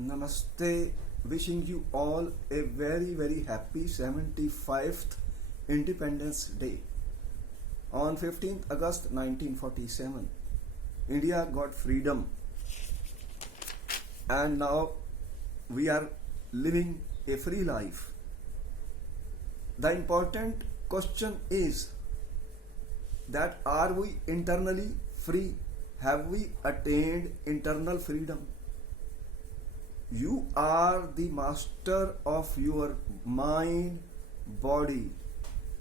Namaste, wishing you all a very happy 75th Independence Day. On 15th August 1947, India got freedom, and now we are living a free life. The important question is that are we internally free? Have we attained internal freedom? You are the master of your mind, body,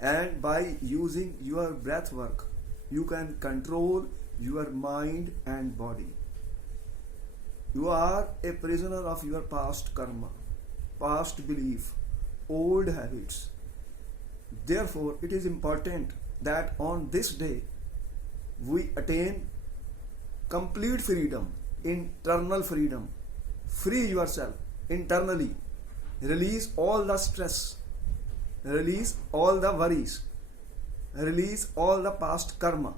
and by using your breath work, you can control your mind and body. You are a prisoner of your past karma, past belief, old habits. Therefore, it is important that on this day we attain complete freedom, internal freedom. Free yourself internally. Release all the stress. Release all the worries. Release all the past karma,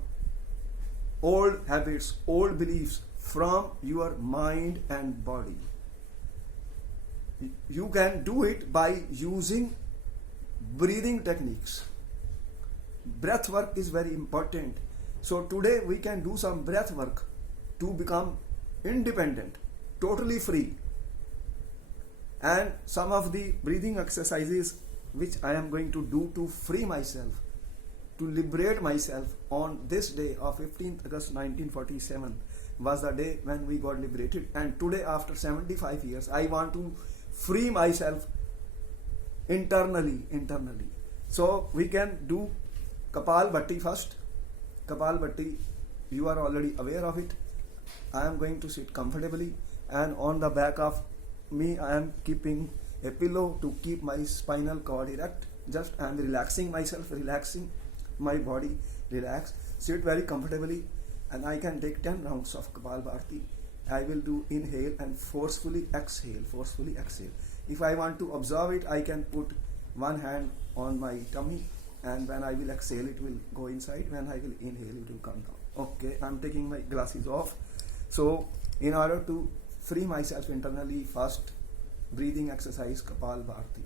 old habits, old beliefs from your mind and body. You can do it by using breathing techniques. Breath work is very important. So today we can do some breath work to become independent, totally free. And some of the breathing exercises which I am going to do to free myself, to liberate myself on this day of 15th August 1947 was the day when we got liberated, and today after 75 years I want to free myself internally. So we can do Kapalbhati first. Kapalbhati, you are already aware of it. I am going to sit comfortably, and on the back of me I am keeping a pillow to keep my spinal cord erect. Just I am relaxing myself, relaxing my body, relax. Sit very comfortably, and I can take 10 rounds of Kapalbhati. I will do inhale and forcefully exhale, If I want to observe it, I can put one hand on my tummy, and when I will exhale it will go inside, when I will inhale it will come down. Okay, I am taking my glasses off. So in order to free myself internally, first breathing exercise Kapalbhati.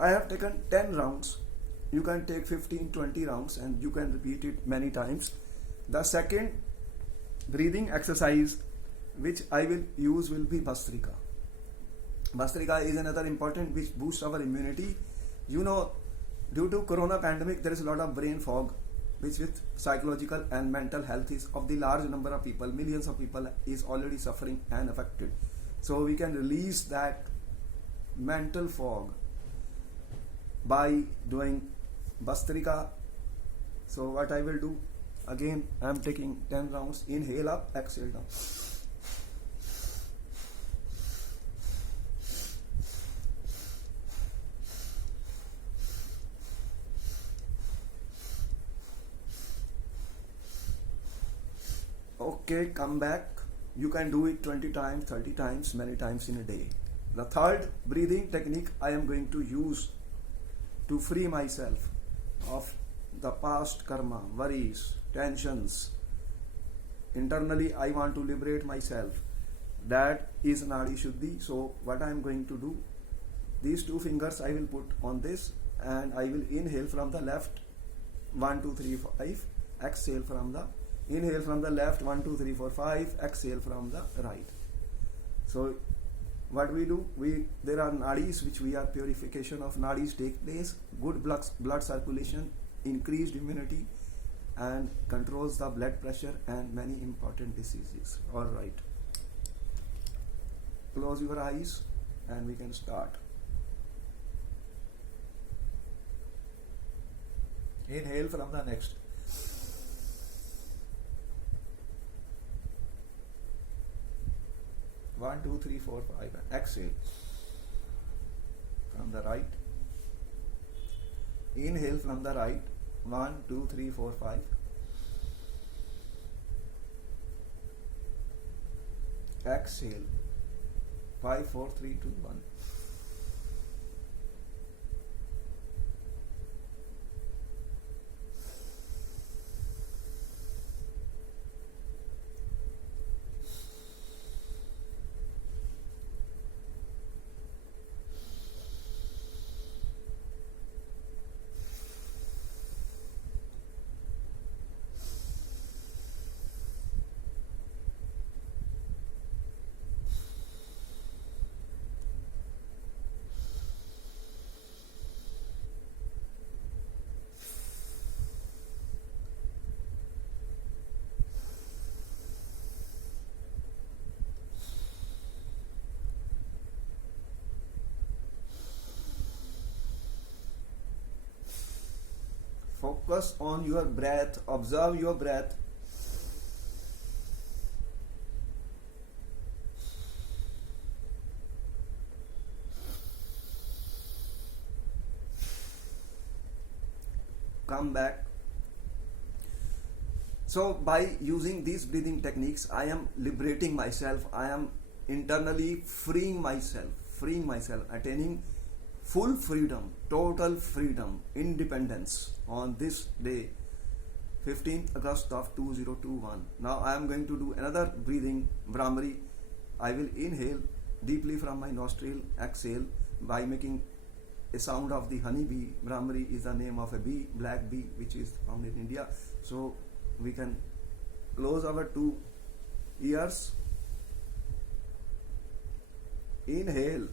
I have taken 10 rounds. You can take 15-20 rounds and you can repeat it many times. The second breathing exercise which I will use will be Bhastrika. Bhastrika is another important which boosts our immunity. You know, due to corona pandemic, there is a lot of brain fog, which with psychological and mental health is of the large number of people, millions of people is already suffering and affected. So we can release that mental fog by doing Bhastrika. So what I will do, again I am taking 10 rounds, inhale up, exhale down. Okay, come back. You can do it 20 times, 30 times, many times in a day. The third breathing technique I am going to use to free myself of the past karma, worries, tensions. Internally I want to liberate myself. That is Nadi Shuddhi. So what I am going to do, these two fingers I will put on this, and I will inhale from the left 1, 2, 3, 5, exhale from the inhale from the left 1, 2, 3, 4, 5, exhale from the right. So what we do, there are nadis which we are purification of nadis take place, good blood circulation, increased immunity, and controls the blood pressure and many important diseases. Alright, close your eyes and we can start. Inhale from the next. One, two, three, four, five. Exhale from the right. Inhale from the right. 1, 2, 3, 4, 5. Exhale. 5, 4, 3, 2, 1. Focus on your breath, observe your breath. Come back. So by using these breathing techniques, I am liberating myself. I am internally freeing myself, attaining full freedom, total freedom, independence on this day, 15th August of 2021. Now I am going to do another breathing, Brahmari. I will inhale deeply from my nostril, exhale by making a sound of the honey bee. Brahmari is the name of a bee, black bee, which is found in India. So we can close our two ears. Inhale.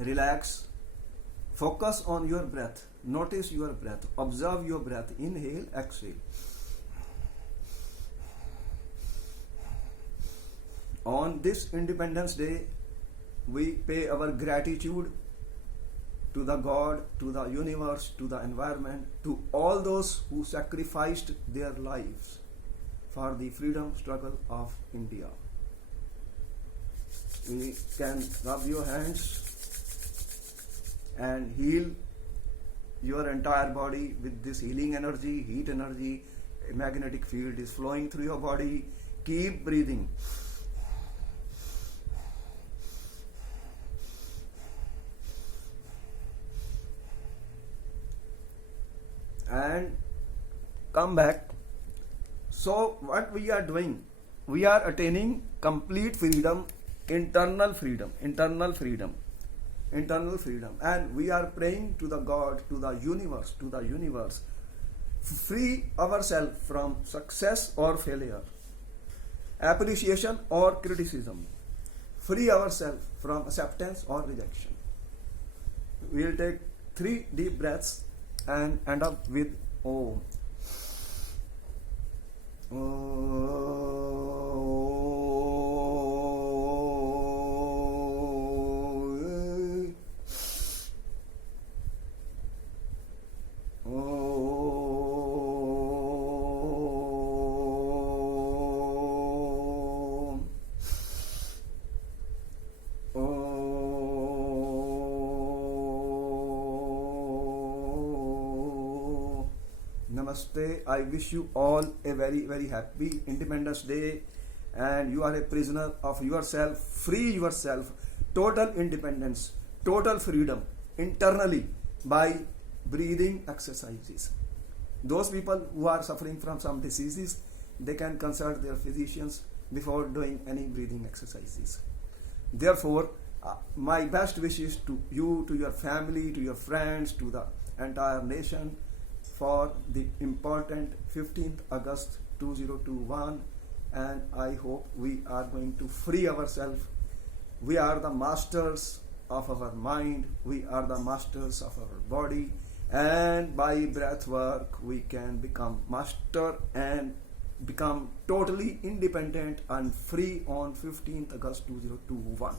Relax. Focus on your breath. Notice your breath. Observe your breath. Inhale, exhale. On this Independence Day, we pay our gratitude to the God, to the universe, to the environment, to all those who sacrificed their lives for the freedom struggle of India. We can rub your hands and heal your entire body with this healing energy, heat energy. A magnetic field is flowing through your body. Keep breathing. And come back. So what we are doing, we are attaining complete freedom, internal freedom, and we are praying to the God, to the universe, free ourselves from success or failure, appreciation or criticism, free ourselves from acceptance or rejection. We will take 3 deep breaths and end up with Om. Namaste. I wish you all a very, very happy Independence Day, and you are a prisoner of yourself. Free yourself. Total independence, total freedom internally by breathing exercises. Those people who are suffering from some diseases, they can consult their physicians before doing any breathing exercises. Therefore, my best wishes to you, to your family, to your friends, to the entire nation for the important 15th August 2021, and I hope we are going to free ourselves. We are the masters of our mind, we are the masters of our body, and by breath work we can become master and become totally independent and free on 15th August 2021.